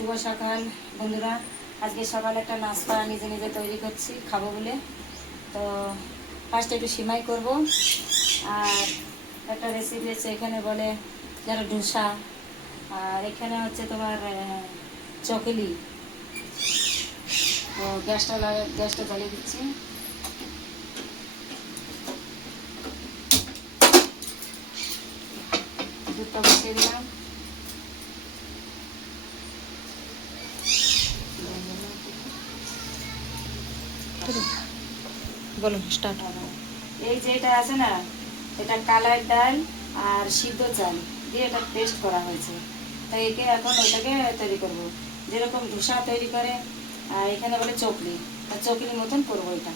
শুভ সকাল বন্ধুরা। আজকে সকালে একটা নাস্তা নিজে নিজে তৈরি করছি খাবো বলে। তো ফার্স্ট একটু সিমাই করব, আর একটা রেসিপি হচ্ছে এখানে বলে যারা ডোসা, আর এখানে হচ্ছে তোমার চকলি। তো গ্যাসটা জ্বালিয়ে দিচ্ছি। দুধটা বসিয়ে দিলাম। বলো স্টার্ট। এই যে এটা আছে না, এটা কালার ডাল আর সিদ্ধ চাল দিয়ে এটা পেস্ট করা হয়েছে। তো একে এখন ওইটাকে তৈরি করব, যেরকম ধোসা তৈরি করে এখানে বলে চকলি, চকলির মতন করবো এটা।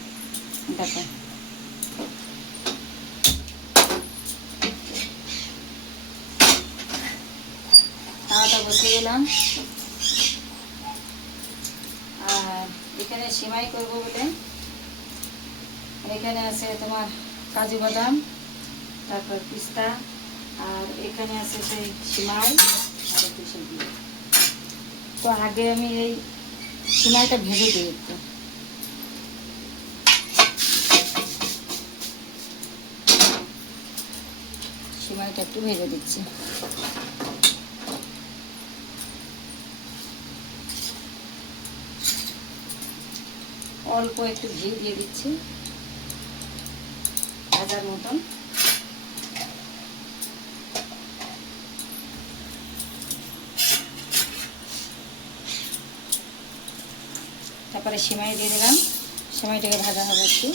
দেখো তাওয়াটা বসিয়ে দিলাম, আর এখানে সিমাই করব বলে এখানে আছে তোমার কাজু বাদাম, তারপর পিস্তা, আর এখানে আছে সেই সিমাই আর একটু সেগুলো। তো আগে আমি এই সিমাইটা ভেজে দিই একটু। সিমাইটা একটু ভেজে দিচ্ছি। অল্প একটু ঘি দিয়ে দিচ্ছি ভাজার মতন। তারপরে সিমাই দিয়ে দিলাম, সিমাইটাকে ভাজা হবে একটু।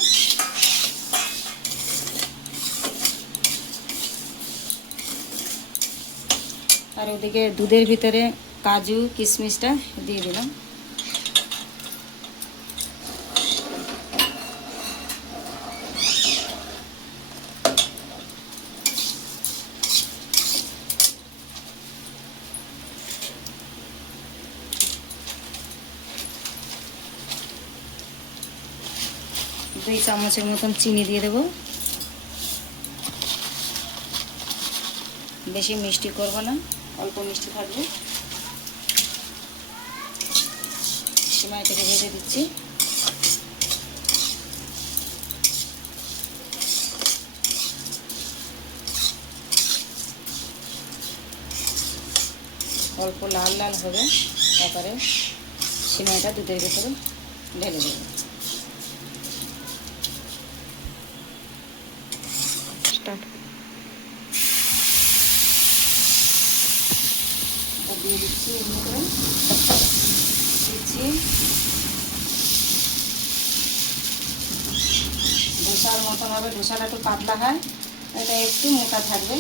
আর ওদিকে দুধের ভিতরে কাজু কিশমিশটা দিয়ে দিলাম। দুই চামচের মতন চিনি দিয়ে দেবো, বেশি মিষ্টি করব না, অল্প মিষ্টি থাকবে। সিমাইটাকে ভেজে দিচ্ছি। অল্প লাল লাল হবে, তারপরে সিমাইটা দুধের ভিতরে ঢেলে দেবো। স্টার্ট। দিয়ে দিচ্ছি এর মধ্যে দিচ্ছি ধোসার মতন হবে। ধোসাটা একটু পাতলা হয়, এটা একটু মোটা থাকবে।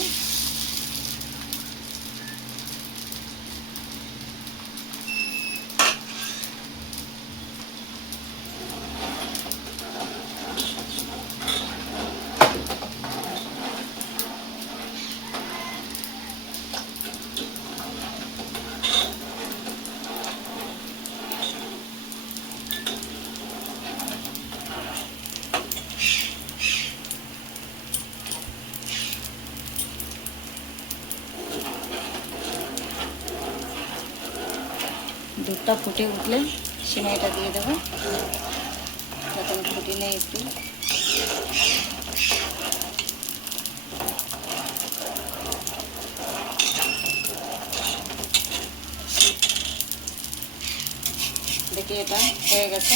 দুধটা ফুটে উঠলে সিমাইটা দিয়ে দেবো, যখন ফুটে নেই একটু। দেখি এটা হয়ে গেছে।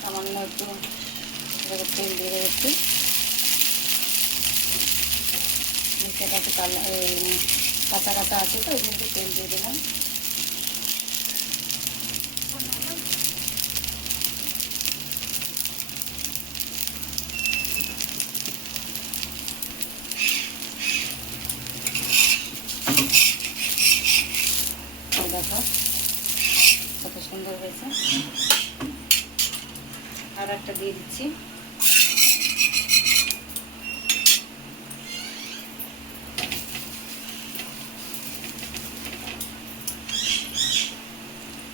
সামান্য একটু তেল দিয়ে দেবো, নিচেটা একটু কাঁচা কাঁচা আছে, তো ওই জন্য তেল দিয়ে দিলাম। দেখো কত সুন্দর হয়েছে। আর একটা দিয়ে দিচ্ছি।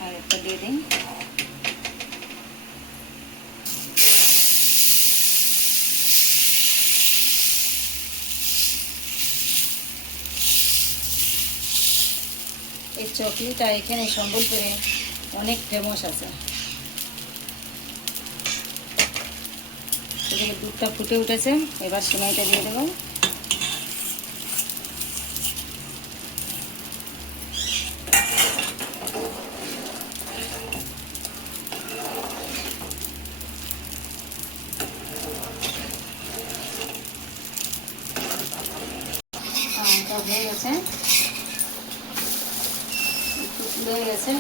আর একটা দিয়ে দিন। চকলিটা এখানে সম্বলপুরে অনেক ফেমাস আছে। এদিকে দুধটা ফুটে উঠেছে, এবার সিমাইটা দিয়ে দেবো। এটা হয়ে গেছে, একটু হয়ে গেছে।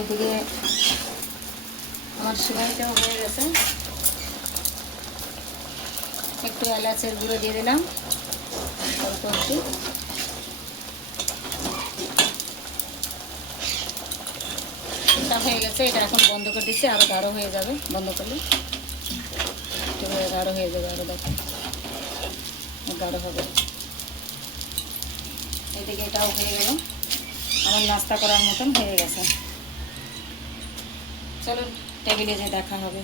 এদিকে আমার সিমাইটাও হয়ে গেছে। একটু এলাচের গুঁড়ো দিয়ে দিলাম, অল্প একটু। এটা হয়ে গেছে, এটা এখন বন্ধ করে দিচ্ছি, আরও গাঢ় হয়ে যাবে। বন্ধ করলে একটু গাঢ় হয়ে যাবে, আরও দেখো গাঢ় হবে। এদিকে এটাও হয়ে গেল, আমার নাস্তা করার মতন হয়ে গেছে। চলো টেবিলে যে দেখা হবে।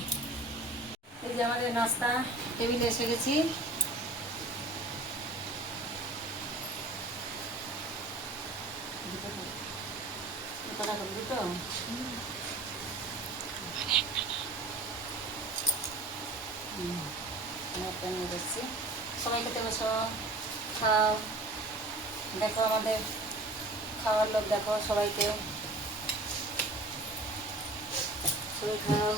এই যে আমাদের নাস্তা টেবিলে এসে গেছি। দুটো সবাই খেতে বসো, খাও। দেখো আমাদের খাওয়ার লোক, দেখো সবাইকে, সবাই খাও।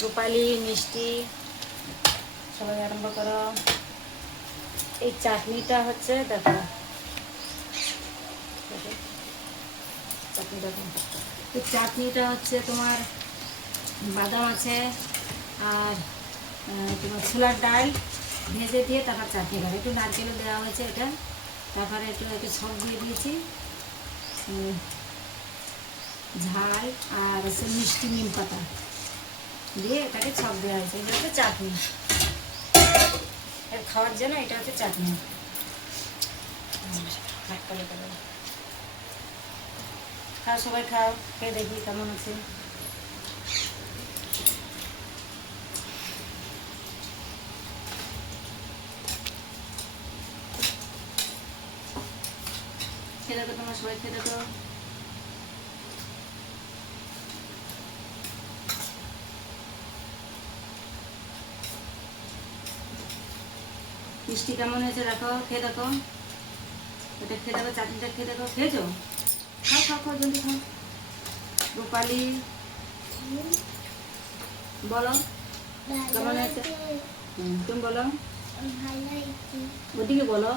রূপালি, মিষ্টি, সবাই আরম্ভ করো। এই চাটনিটা হচ্ছে দেখো, চাটনি দেখো। এই চাটনিটা হচ্ছে তোমার বাদাম আছে আর তোমার ছোলার ডাল ভেজে দিয়ে তারপর চাটনি করে, একটু নারকেলও দেওয়া হয়েছে এটা। তারপরে একটু ছক দিয়ে দিয়েছি, ঝাল আর হচ্ছে মিষ্টি নিম পাতা দিয়ে এটাকে ছক দেওয়া হয়েছে। এটা হচ্ছে চাটনি, এর খাওয়ার জন্য এটা হচ্ছে চাটনি। খাও সবাই খাও, খেয়ে দেখি কেমন আছে। খেয়ে দেখো, তোমরা সবাই খেয়ে দেখো। মিষ্টি কেমন হয়েছে দেখো, খেয়ে দেখো। এটা খেয়ে দেখো, চাটনিটা খেয়ে দেখো। খেয়েছো? খাও খাও খাও, জলদি খাও। রূপালি বলো কেমন হয়েছে? তুমি বলো, ওদিকে বলো,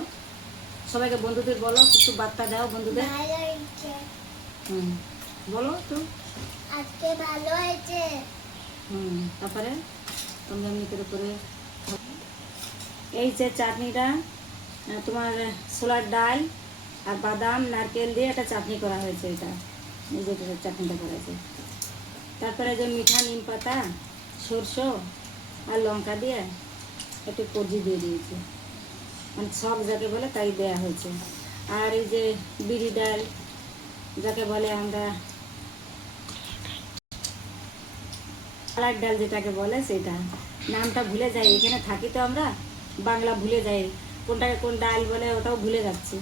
সবাইকে বন্ধুদের বলো, কিছু বার্তা দাও বন্ধুদের। বলো তো, আজকে ভালো হয়েছে। তারপরে তোমরা এমনি করে এই যে চাটনিটা তোমার ছোলার ডাল আর বাদাম নারকেল দিয়ে একটা চাটনি করা হয়েছে। এটা এই যে চাটনিটা করা হয়েছে। তারপরে যে মিঠা নিম পাতা, সরষে আর লঙ্কা দিয়ে একটু কবজি দিয়ে দিয়েছি, মানে সব যাকে বলে তাই দেয়া হয়েছে। আর এই যে বিড়ি ডাল যাকে বলে আমরা কালার ডাল যেটাকে বলে, সেটা নামটা ভুলে যাই। এখানে থাকি তো আমরা, বাংলা ভুলে যাই, কোনটাকে কোন ডাল বলে ওটাও ভুলে যাচ্ছি।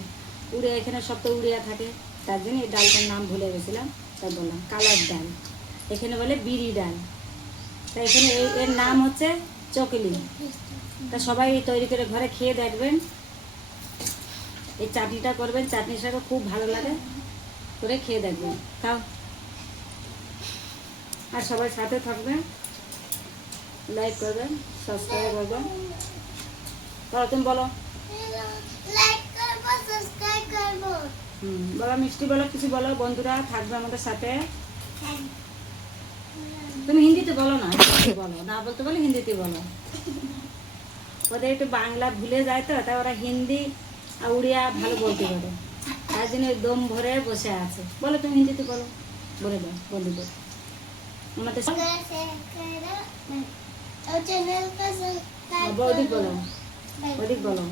উড়িয়া এখানে সব তো উড়িয়া থাকে, তার জন্য এই ডালটার নাম ভুলে গেছিলাম, তাই বললাম কালার ডাল। এখানে বলে বিড়ি ডাল, তা এখানে এর নাম হচ্ছে চকলি। তা সবাই তৈরি করে ঘরে খেয়ে দেখবেন, এই চাটনিটা করবেন, চাটনির সাথে খুব ভালো লাগে, করে খেয়ে দেখবেন। খাও আর সবাই সাথে থাকবেন, লাইক করবেন, সাবস্ক্রাইব করবেন। তুমি বলো, লাইক করব, সাবস্ক্রাইব করব। বলো মিষ্টি, বলো কিছু বলো, বন্ধুরা থাকবে আমাদের সাথে। তুমি হিন্দিতে বলো না, হিন্দিতে বলো না, বলতে বলে হিন্দিতে বলো। ওদের একটু বাংলা ভুলে যায় তো, তাই ওরা হিন্দি আর উড়িয়া ভালো বলতে পারে, তার জন্য ওই দম ভরে বসে আছে। বলো তুমি হিন্দিতে বলো, বলে দাও বন্ধুদের আমাদের। ওদিক বলো, ওদিক বলো,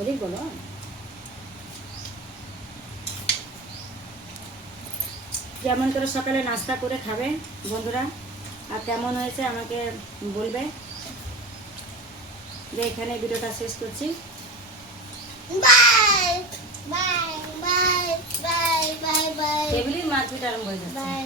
ওদিক বলো। যেমন করে সকালে নাস্তা করে খাবে বন্ধুরা, আর কেমন হয়েছে আমাকে বলবে। যে এখানে ভিডিওটা শেষ করছি। Bye bye. ফ্যামিলির মারপিট আরম্ভ হয়ে যাচ্ছে। বাই